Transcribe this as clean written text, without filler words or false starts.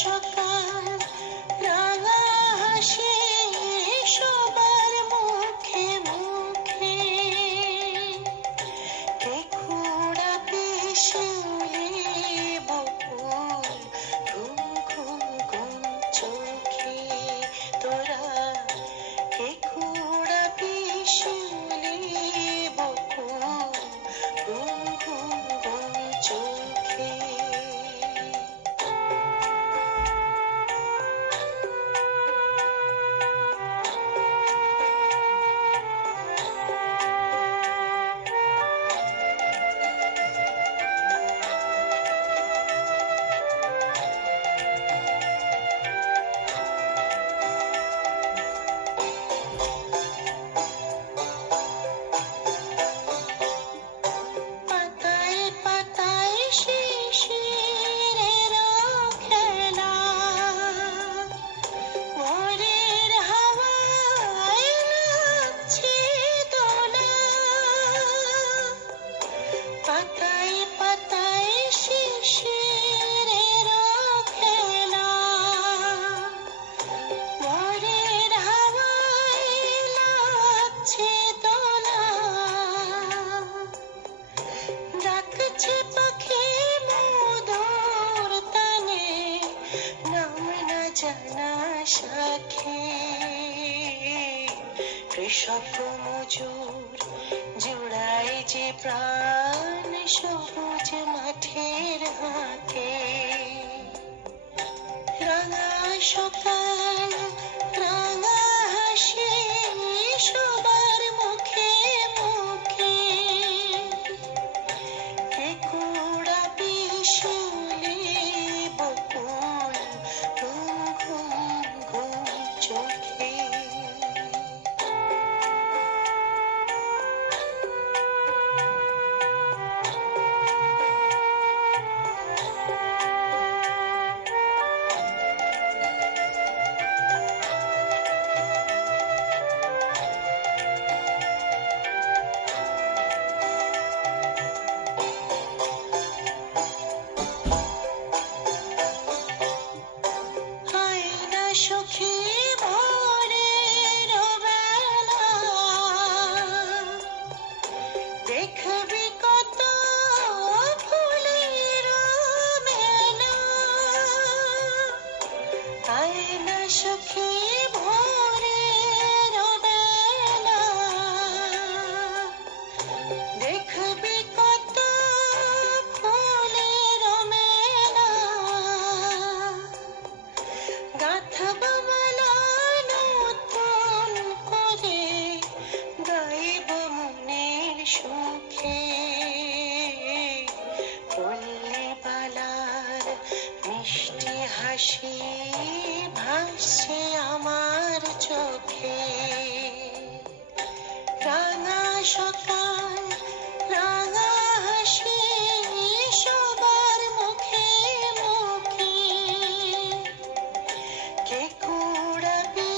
সকাল রাঙা হাসি সবার মুখে মুখে কে কুড়াবে শিউলি বকুল ঘুম ঘুম ঘুম চোখে তোরা কে কুড়াবে শিউলি বকুল ঘুম ঘুম ঘুম চোখে পাতায় পাতায় শিশিরের খেলা ভোরের হাওয়ায় লাগছে দোলা পাতায় পাতায় শিশিরের খেলা ভোরের হাওয়ায় লাগছে দোলা ডাকছে পাখি মধুর তানে নাম না জানা সাখী কৃষক মজুর জোড়ায় যে প্রাণ সবুজ মাঠের হাতে রাঙা সকাল রাঙা হাসি সবার মুখে মুখে কে কুড়াবে শিউলি বকুল ঘুম ঘুম ঘুম চোখে হয় না সখী ভোরের বেলা দেখবি কত ফুলের মেলা হয় না সখী ভোরের বেলা দেখবি কত ফুলের মেলা গাঁথবো মালা নতুন করে গাইব মনের সুখে পল্লী বালার মিষ্টি হাসি ভাসছে আমার চোখে রাঙা সকাল রাঙা হাসি সবার মুখে মুখে কে কুড়াবে